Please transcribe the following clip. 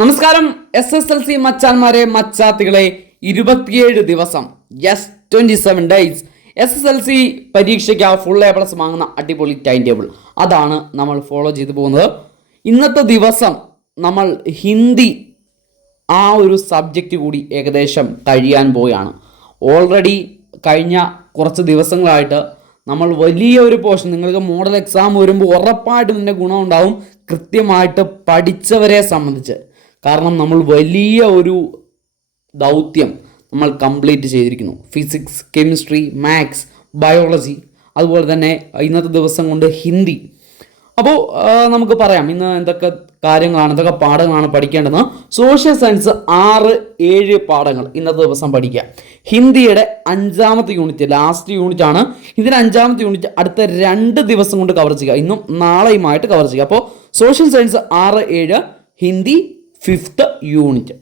നമസ്കാരം SSLC മച്ചാന്മാരെ മച്ചാത്തികളെ 27 ദിവസം 27 days SSLC പരീക്ഷയ്ക്ക് ഫുൾ A+ വാങ്ങുന്ന അടിപൊളി ടൈം ടേബിൾ അതാണ് നമ്മൾ ഫോളോ ചെയ്തു പോകുന്നത്. ഇന്നത്തെ ദിവസം നമ്മൾ ഹിന്ദി ആ ഒരു സബ്ജക്റ്റ് കൂടി ഏകദേശം കഴിയാൻ പോവുകയാണ്. ഓൾറെഡി കഴിഞ്ഞ കുറച്ച് ദിവസങ്ങളായിട്ട് നമ്മൾ വലിയ ഒരു പോർഷൻ, നിങ്ങൾക്ക് മോഡൽ എക്സാം വരുമ്പോൾ ഉറപ്പായിട്ടും ഇതിൻ്റെ ഗുണമുണ്ടാവും കൃത്യമായിട്ട് പഠിച്ചവരെ സംബന്ധിച്ച്. കാരണം നമ്മൾ വലിയ ഒരു ദൗത്യം നമ്മൾ കംപ്ലീറ്റ് ചെയ്തിരിക്കുന്നു. ഫിസിക്സ്, കെമിസ്ട്രി, മാത്സ്, ബയോളജി, അതുപോലെ തന്നെ ഇന്നത്തെ ദിവസം കൊണ്ട് ഹിന്ദി. അപ്പോൾ നമുക്ക് പറയാം ഇന്ന് എന്തൊക്കെ കാര്യങ്ങളാണ്, എന്തൊക്കെ പാഠങ്ങളാണ് പഠിക്കേണ്ടത്. സോഷ്യൽ സയൻസ് 6-7 പാഠങ്ങൾ ഇന്നത്തെ ദിവസം പഠിക്കുക. ഹിന്ദിയുടെ 5ാമത്തെ യൂണിറ്റ്, ലാസ്റ്റ് യൂണിറ്റ് ആണ്. ഇതിൻ്റെ 5ാമത്തെ യൂണിറ്റ് അടുത്ത 2 ദിവസം കൊണ്ട് കവർ ചെയ്യുക, ഇന്നും നാളെയുമായിട്ട് കവർ ചെയ്യുക. അപ്പോൾ social science 6-7, Hindi 5th unit.